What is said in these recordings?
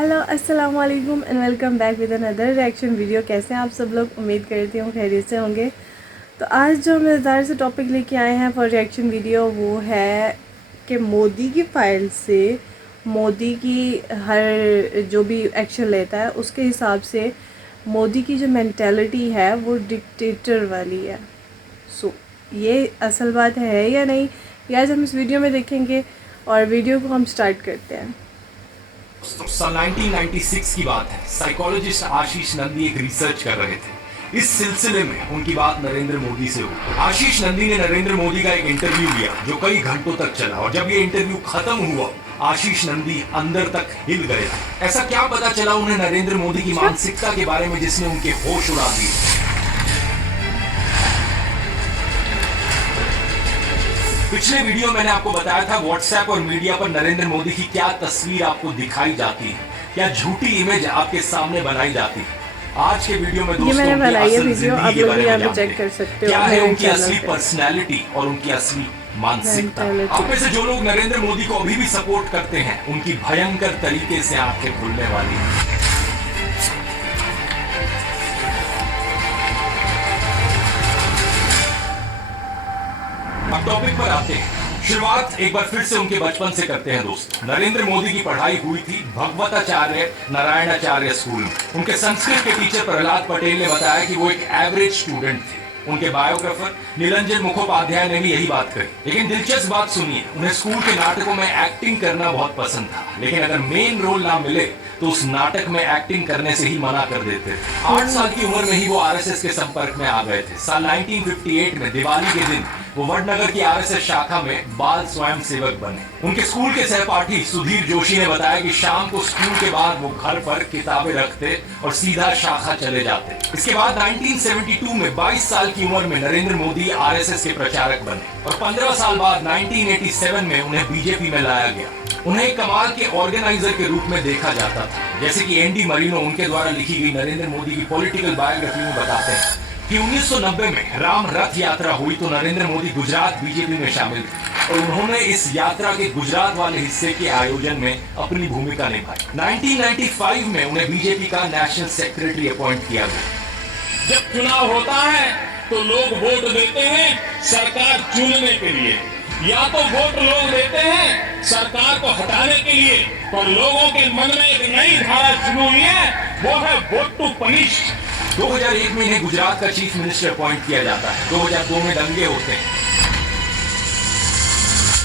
Hello अस्सलाम वालेकुम and welcome back with another reaction video. कैसे हैं आप सब लोग? उम्मीद करती हूँ खैरियत से होंगे। तो आज जो हम मज़ेदार से टॉपिक लेके आए हैं फॉर रिएक्शन वीडियो वो है कि मोदी की फ़ाइल से मोदी की हर जो भी एक्शन लेता है उसके हिसाब से मोदी की जो मेंटालिटी है वो डिक्टेटर वाली है। सो ये असल बात है या नहीं, ये आज हम इस वीडियो में देखेंगे और वीडियो को हम स्टार्ट करते हैं। सन 1996 की बात है। साइकोलॉजिस्ट आशीष नंदी एक रिसर्च कर रहे थे। इस सिलसिले में उनकी बात नरेंद्र मोदी से हुई। आशीष नंदी ने नरेंद्र मोदी का एक इंटरव्यू लिया जो कई घंटों तक चला, और जब ये इंटरव्यू खत्म हुआ आशीष नंदी अंदर तक हिल गए। ऐसा क्या पता चला उन्हें नरेंद्र मोदी की मानसिकता के बारे में जिसने उनके होश उड़ा दिए। पिछले वीडियो मैंने आपको बताया था व्हाट्सएप और मीडिया पर नरेंद्र मोदी की क्या तस्वीर आपको दिखाई जाती है, क्या झूठी इमेज आपके सामने बनाई जाती है। आज के वीडियो में दोस्तों उनकी असल जिंदगी के बारे में जानते हैं। क्या है उनकी असली पर्सनैलिटी और उनकी असली मानसिकता। आप में से जो लोग नरेंद्र मोदी को अभी भी सपोर्ट करते हैं उनकी भयंकर तरीके से आंखें खुलने वाली है। अब टॉपिक पर आते हैं। शुरुआत एक बार फिर से उनके बचपन से करते हैं दोस्तों। नरेंद्र मोदी की पढ़ाई हुई थी भगवताचार्य नारायणाचार्य स्कूल में। उनके संस्कृत के टीचर प्रहलाद पटेल ने बताया कि वो एक एवरेज स्टूडेंट थे। उनके बायोग्राफर निरंजन मुखोपाध्याय ने भी यही बात कही। लेकिन दिलचस्प बात सुनिए, उन्हें स्कूल के नाटकों में एक्टिंग करना बहुत पसंद था, लेकिन अगर मेन रोल ना मिले तो उस नाटक में एक्टिंग करने से ही मना कर देते थे। 8 साल की उम्र में ही वो आरएसएस के संपर्क में आ गए थे। साल 1958 में दिवाली के दिन वो वडनगर की आरएसएस शाखा में बाल स्वयं सेवक बने। उनके स्कूल के सहपाठी सुधीर जोशी ने बताया कि शाम को स्कूल के बाद वो घर पर किताबें रखते और सीधा शाखा चले जाते। इसके बाद 1972 में 22 साल की उम्र में नरेंद्र मोदी आरएसएस के प्रचारक बने और 15 साल बाद 1987 में उन्हें बीजेपी में लाया गया। उन्हें एक कमाल के ऑर्गेनाइजर के रूप में देखा जाता था। जैसे कि एनडी मरीनो उनके द्वारा लिखी गई नरेंद्र मोदी की पॉलिटिकल बायोग्राफी में बताते हैं कि 1990 में राम रथ यात्रा हुई तो नरेंद्र मोदी गुजरात बीजेपी में शामिल थे और उन्होंने इस यात्रा के गुजरात वाले हिस्से के आयोजन में अपनी भूमिका निभाई। 1995 में उन्हें बीजेपी का नेशनल सेक्रेटरी अपॉइंट किया गया। जब चुनाव होता है तो लोग वोट देते हैं सरकार चुनने के लिए, या तो वोट लोग देते हैं सरकार को हटाने के लिए। पर लोगों के मन में एक नई धारा शुरू हुई है, वो है वोट टू पनिश। 2001 में इन्हें गुजरात का चीफ मिनिस्टर अपॉइंट किया जाता है। 2002 में दंगे होते हैं।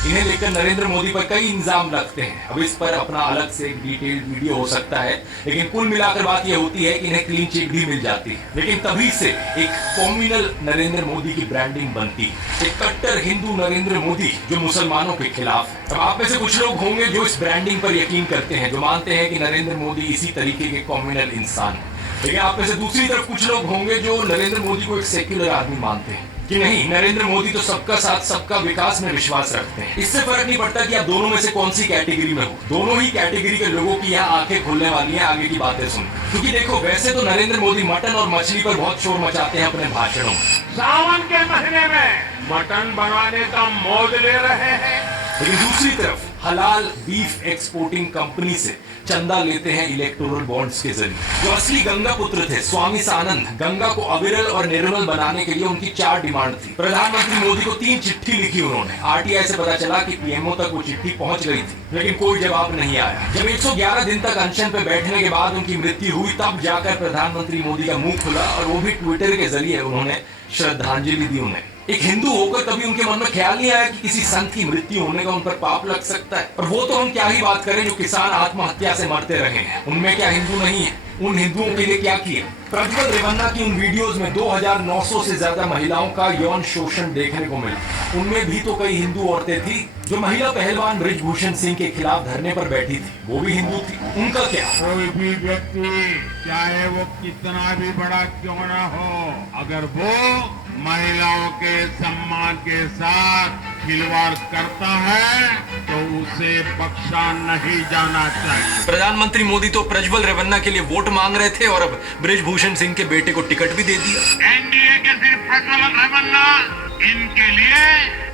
इन्हें लेकर नरेंद्र मोदी पर कई इल्जाम लगते हैं। अब इस पर अपना अलग से एक डिटेल्ड वीडियो हो सकता है, लेकिन कुल मिलाकर बात यह होती है कि इन्हें क्लीन चिट भी मिल जाती है। लेकिन तभी से एक कॉम्युनल नरेंद्र मोदी की ब्रांडिंग बनती है, एक कट्टर हिंदू नरेंद्र मोदी जो मुसलमानों के खिलाफ है। अब आप में से कुछ लोग होंगे जो इस ब्रांडिंग पर यकीन करते हैं, जो मानते हैं कि नरेंद्र मोदी इसी तरीके के कॉम्युनल इंसान है। लेकिन आप में से दूसरी तरफ कुछ लोग होंगे जो नरेंद्र मोदी को एक सेक्युलर आदमी मानते हैं कि नहीं, नरेंद्र मोदी तो सबका साथ सबका विकास में विश्वास रखते हैं। इससे फर्क नहीं पड़ता कि आप दोनों में से कौन सी कैटेगरी में हो। दोनों ही कैटेगरी के लोगों की यहाँ आंखें खुलने वाली हैं आगे की बातें सुन। क्योंकि देखो, वैसे तो नरेंद्र मोदी मटन और मछली पर बहुत शोर मचाते हैं अपने भाषणों में। सावन के महीने में मटन बनाने का मौज ले रहे हैं, लेकिन दूसरी तरफ हलाल बीफ एक्सपोर्टिंग कंपनी से चंदा लेते हैं इलेक्टोरल बॉन्ड्स के जरिए। जो असली गंगा पुत्र थे स्वामी सानंद, गंगा को अविरल और निर्मल बनाने के लिए उनकी 4 डिमांड थी। प्रधानमंत्री मोदी को 3 चिट्ठी लिखी उन्होंने। आरटीआई से पता चला कि पीएमओ तक वो चिट्ठी पहुंच गई थी, लेकिन कोई जवाब नहीं आया। जब 111 दिन तक अनशन पे बैठने के बाद उनकी मृत्यु हुई, तब जाकर प्रधानमंत्री मोदी का मुंह खुला और वो भी ट्विटर के जरिए उन्होंने श्रद्धांजलि दी उन्हें। एक हिंदू होकर कभी उनके मन में ख्याल नहीं आया कि किसी संत की मृत्यु होने का उन पर पाप लग सकता है। और वो तो हम क्या ही बात करें जो किसान आत्महत्या से मरते रहे हैं, उनमें क्या हिंदू नहीं है? उन हिंदुओं के लिए क्या किया? प्रज्वल रेवन्ना की उन वीडियोस में 2900 से ज्यादा महिलाओं का यौन शोषण देखने को मिला। उनमें भी तो कई हिंदू औरतें थी। जो महिला पहलवान बृजभूषण सिंह के खिलाफ धरने पर बैठी थी, वो भी हिंदू थी। उनका क्या? कोई भी व्यक्ति चाहे वो कितना भी बड़ा क्यों ना हो, अगर वो महिलाओं के सम्मान के साथ खिलवाड़ करता है तो उसे बख्शा नहीं जाना चाहिए। प्रधानमंत्री मोदी तो प्रज्वल रेवन्ना के लिए वोट मांग रहे थे और अब बृजभूषण सिंह के बेटे को टिकट भी दे दिया। एनडीए के सिर्फ प्रज्वल रेवन्ना, इनके लिए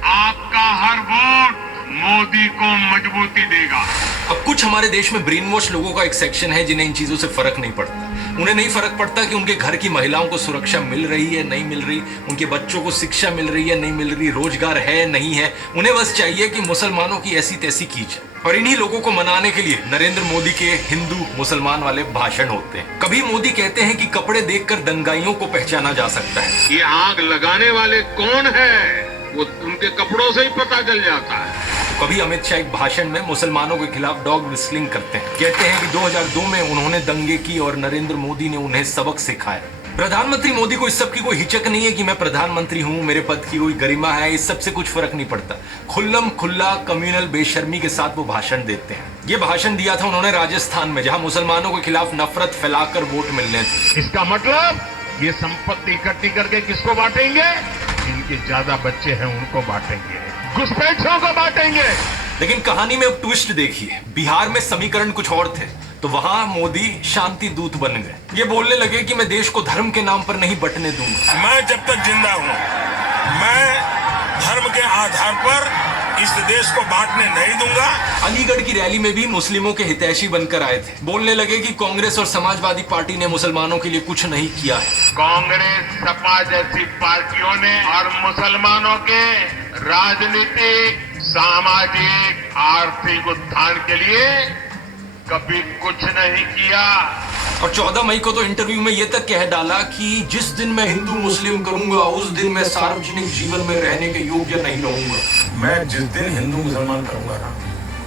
आपका हर वोट मोदी को मजबूती देगा। अब कुछ हमारे देश में ब्रेन वॉश लोगों का एक सेक्शन है जिन्हें इन चीजों से फर्क नहीं पड़ता। उन्हें नहीं फर्क पड़ता कि उनके घर की महिलाओं को सुरक्षा मिल रही है नहीं मिल रही, उनके बच्चों को शिक्षा मिल रही है नहीं मिल रही, रोजगार है नहीं है। उन्हें बस चाहिए कि मुसलमानों की ऐसी तैसी की जाए। और इन्हीं लोगों को मनाने के लिए नरेंद्र मोदी के हिंदू मुसलमान वाले भाषण होते हैं। कभी मोदी कहते हैं कि कपड़े देखकर दंगाइयों को पहचाना जा सकता है। ये आग लगाने वाले कौन है वो उनके कपड़ों से ही पता चल जाता है। कभी अमित शाह एक भाषण में मुसलमानों के खिलाफ डॉग व्हिस्टलिंग करते हैं। कहते हैं कि 2002 में उन्होंने दंगे की और नरेंद्र मोदी ने उन्हें सबक सिखाया। प्रधानमंत्री मोदी को इस सब की कोई हिचक नहीं है कि मैं प्रधानमंत्री हूं, मेरे पद की कोई गरिमा है, इस सब से कुछ फर्क नहीं पड़ता। खुल्लम खुल्ला कम्युनल बेशर्मी के साथ वो भाषण देते हैं। ये भाषण दिया था उन्होंने राजस्थान में, जहां मुसलमानों के खिलाफ नफरत फैलाकर वोट मिलने थे। इसका मतलब ये संपत्ति इकट्ठी करके किसको बांटेंगे? जिनके ज्यादा बच्चे हैं उनको बांटेंगे, घुसपैठियों को बांटेंगे। लेकिन कहानी में अब ट्विस्ट देखिए। बिहार में समीकरण कुछ और थे, तो वहां मोदी शांति दूत बन गए। ये बोलने लगे कि मैं देश को धर्म के नाम पर नहीं बंटने दूंगा। मैं जब तक जिंदा हूं, मैं धर्म के आधार पर इस देश को बांटने नहीं दूंगा। अलीगढ़ की रैली में भी मुस्लिमों के हितैषी बनकर आए थे। बोलने लगे कि कांग्रेस और समाजवादी पार्टी ने मुसलमानों के लिए कुछ नहीं किया है। कांग्रेस सपा जैसी पार्टियों ने और मुसलमानों के राजनीतिक, सामाजिक, आर्थिक उत्थान के लिए कभी कुछ नहीं किया। और 14 मई को तो इंटरव्यू में ये तक कह डाला कि जिस दिन मैं हिंदू मुस्लिम करूंगा उस दिन मैं सार्वजनिक जीवन में रहने के योग्य नहीं रहूंगा। मैं जिस दिन हिंदू मुसलमान करूंगा ना,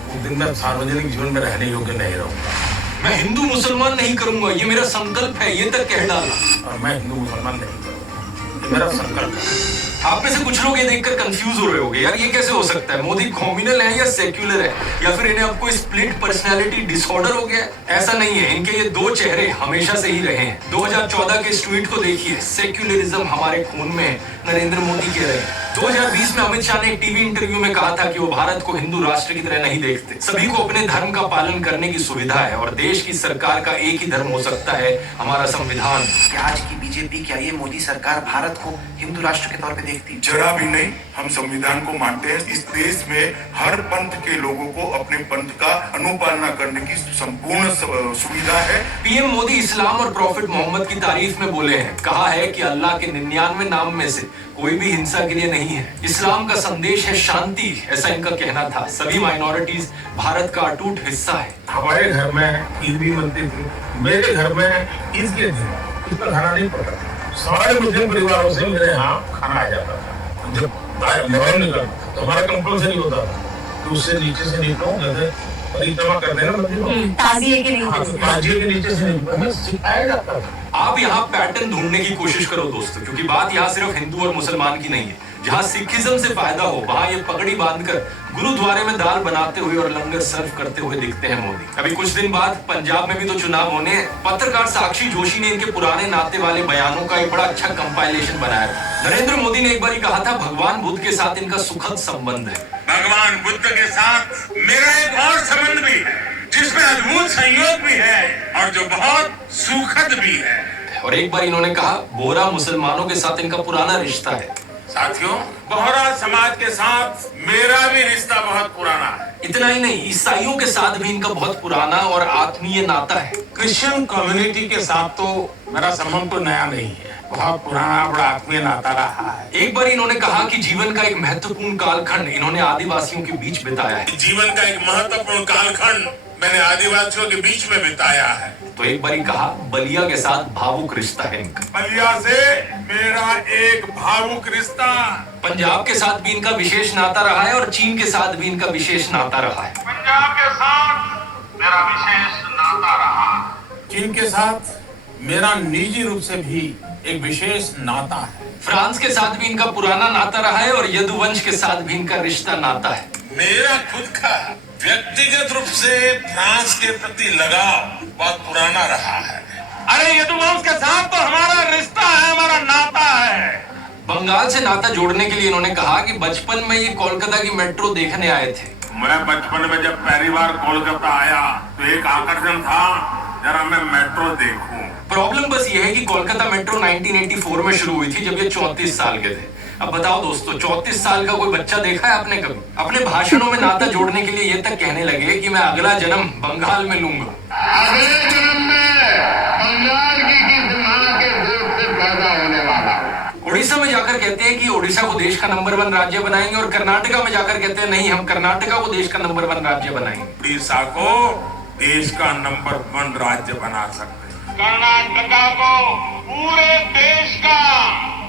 उस दिन मैं सार्वजनिक जीवन में रहने योग्य नहीं रहूंगा। मैं हिंदू मुसलमान नहीं करूंगा, ये मेरा संकल्प है, ये तक कह डाला। और मैं हिंदू मुसलमान नहीं करूंगा, ये मेरा संकल्प है। आप में से कुछ लोग ये देखकर कंफ्यूज हो रहे होंगे, यार ये कैसे हो सकता है? मोदी कॉम्युनल है या सेक्युलर है, या फिर इन्हें अब कोई स्प्लिट पर्सनालिटी डिसऑर्डर हो गया? ऐसा नहीं है, इनके ये दो चेहरे हमेशा से ही रहे हैं। 2014 के इस ट्वीट को देखिए, सेक्युलरिज्म हमारे खून में है, नरेंद्र मोदी कह रहे हैं। 2020 में अमित शाह ने एक टीवी इंटरव्यू में कहा था कि वो भारत को हिंदू राष्ट्र की तरह नहीं देखते। सभी को अपने धर्म का पालन करने की सुविधा है और देश की सरकार का एक ही धर्म हो सकता है, हमारा संविधान। क्या आज की बीजेपी, क्या ये मोदी सरकार भारत को हिंदू राष्ट्र के तौर पे देखती है? जरा भी नहीं। हम संविधान को मानते हैं। इस देश में हर पंथ के लोगों को अपने पंथ का अनुपालना करने की संपूर्ण सुविधा है। पीएम मोदी इस्लाम और प्रॉफिट मोहम्मद की तारीफ में बोले हैं। कहा है कि अल्लाह के 99 नाम में से कोई भी हिंसा के लिए नहीं है। इस्लाम का संदेश है शांति, ऐसा इनका कहना था। सभी माइनॉरिटीज भारत का अटूट हिस्सा है। हमारे घर में ईद भी मनती थी, मेरे घर में ईद के दिन इतना खाना नहीं पड़ता था। सारे मुस्लिम परिवारों से मेरे यहाँ खाना आ जाता था। जब बाहर निकलता तो हमारा कंपल्सरी होता था कि उससे नीचे से निकलो, जैसे परिक्रमा करते हैं ना, ताजिए के नीचे ताजिए के नीचे से निकलो, हमें सिखाया जाता था। आप यहाँ पैटर्न ढूंढने की कोशिश करो दोस्तों, क्योंकि बात यहाँ सिर्फ हिंदू और मुसलमान की नहीं है। जहाँ सिखिज्म से फायदा हो वहाँ ये पगड़ी बांधकर गुरुद्वारे में दाल बनाते हुए और लंगर सर्व करते हुए दिखते हैं मोदी। अभी कुछ दिन बाद पंजाब में भी तो चुनाव होने हैं। पत्रकार साक्षी जोशी ने इनके पुराने नाते वाले बयानों का एक बड़ा अच्छा कंपाइलेशन बनाया था। नरेंद्र मोदी ने एक बार कहा था, भगवान बुद्ध के साथ इनका सुखद संबंध है। भगवान बुद्ध के साथ मेरा एक और संबंध भी है, जिसमें अद्भुत संयोग भी है और जो बहुत सुखद भी है। और एक बार इन्होंने कहा, बोहरा मुसलमानों के साथ इनका पुराना रिश्ता है। साथियों, बोहरा समाज के साथ मेरा भी रिश्ता बहुत पुराना है। इतना ही नहीं, ईसाइयों के साथ भी इनका बहुत पुराना और आत्मीय नाता है। क्रिश्चियन कम्युनिटी के साथ तो मेरा संबंध तो नया नहीं है, बहुत पुराना बड़ा आत्मीय नाता रहा है। एक बार इन्होंने कहा कि जीवन का एक महत्वपूर्ण कालखंड इन्होंने आदिवासियों के बीच बिताया है। जीवन का एक महत्वपूर्ण कालखंड मैंने आदिवासियों के बीच में बिताया है। तो एक बार कहा, बलिया के साथ भावुक रिश्ता है इनका। बलिया से मेरा एक भावुक रिश्ता। पंजाब के साथ भी इनका विशेष नाता रहा है और चीन के साथ भी इनका विशेष नाता रहा है। पंजाब के साथ मेरा विशेष नाता रहा। चीन के साथ मेरा निजी रूप से भी एक विशेष नाता है। फ्रांस के साथ भी इनका पुराना नाता रहा है और यदुवंश के साथ भी इनका रिश्ता नाता है। मेरा खुद का व्यक्तिगत रूप से फ्रांस के प्रति लगाव बहुत पुराना रहा है। अरे यदुवंश के साथ तो हमारा रिश्ता है, हमारा नाता है। बंगाल से नाता जोड़ने के लिए इन्होंने कहा कि बचपन में ये कोलकाता की मेट्रो देखने आए थे। मैं बचपन में जब पहली बार कोलकाता आया तो एक आकर्षण था, जरा मैं मेट्रो देखूं। प्रॉब्लम बस ये है कि कोलकाता मेट्रो 1984 में शुरू हुई थी, जब ये 34 साल के थे। अब बताओ दोस्तों, 34 साल का कोई बच्चा देखा है आपने कभी? अपने भाषणों में नाता जोड़ने के लिए ये तक कहने लगे कि मैं अगला जन्म बंगाल में लूंगा। अगले जन्म में बंगाल की किस मां के दूध से पैदा होने वाला। उड़ीसा में जाकर कहते हैं कि उड़ीसा को देश का नंबर 1 राज्य बनाएंगे, और कर्नाटका में जाकर कहते हैं नहीं, हम कर्नाटका को देश का नंबर 1 राज्य बनाएंगे। उड़ीसा को देश का नंबर 1 राज्य बना सकते हैं, कर्नाटका को पूरे देश का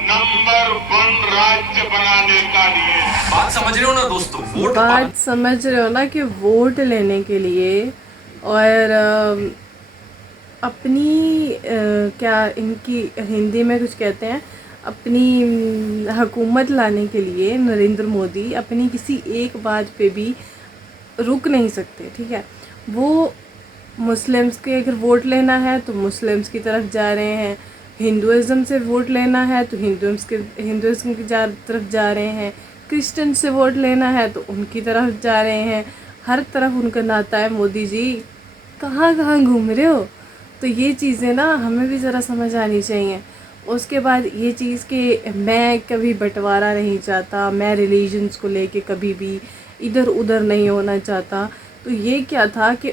नंबर 1 राज्य बनाने का लिए। बात समझ रहे हो ना दोस्तों? वोट बात समझ रहे हो ना कि वोट लेने के लिए और अपनी क्या इनकी हिंदी में कुछ कहते हैं, अपनी हुकूमत लाने के लिए नरेंद्र मोदी अपनी किसी एक बात पे भी रुक नहीं सकते। ठीक है, वो मुस्लिम्स के अगर वोट लेना है तो मुस्लिम्स की तरफ जा रहे हैं, हिंदुइज़्म से वोट लेना है तो हिंदुइज़्म की तरफ जा रहे हैं, क्रिश्चियन से वोट लेना है तो उनकी तरफ जा रहे हैं। हर तरफ उनका नाता है। मोदी जी कहाँ कहाँ घूम रहे हो? तो ये चीज़ें ना हमें भी ज़रा समझ आनी चाहिए। उसके बाद ये चीज़ कि मैं कभी बंटवारा नहीं चाहता, मैं रिलीजन्स को लेके कभी भी इधर उधर नहीं होना चाहता। तो ये क्या था कि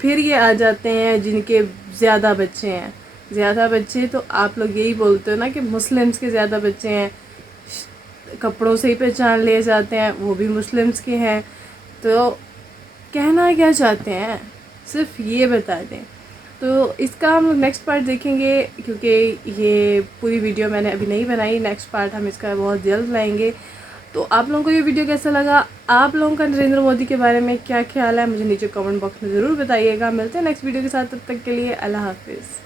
फिर ये आ जाते हैं जिनके ज़्यादा बच्चे हैं, ज़्यादा बच्चे तो आप लोग यही बोलते हो ना कि मुस्लिम्स के ज़्यादा बच्चे हैं, कपड़ों से ही पहचान लिए जाते हैं, वो भी मुस्लिम्स के हैं। तो कहना क्या चाहते हैं, सिर्फ ये बता दें। तो इसका हम नेक्स्ट पार्ट देखेंगे, क्योंकि ये पूरी वीडियो मैंने अभी नहीं बनाई। नेक्स्ट पार्ट हम इसका बहुत जल्द लाएंगे। तो आप लोगों को ये वीडियो कैसा लगा, आप लोगों का नरेंद्र मोदी के बारे में क्या ख्याल है, मुझे नीचे कमेंट बॉक्स में ज़रूर बताइएगा। मिलते हैं नेक्स्ट वीडियो के साथ, तब तक के लिए अल्लाह हाफिज़।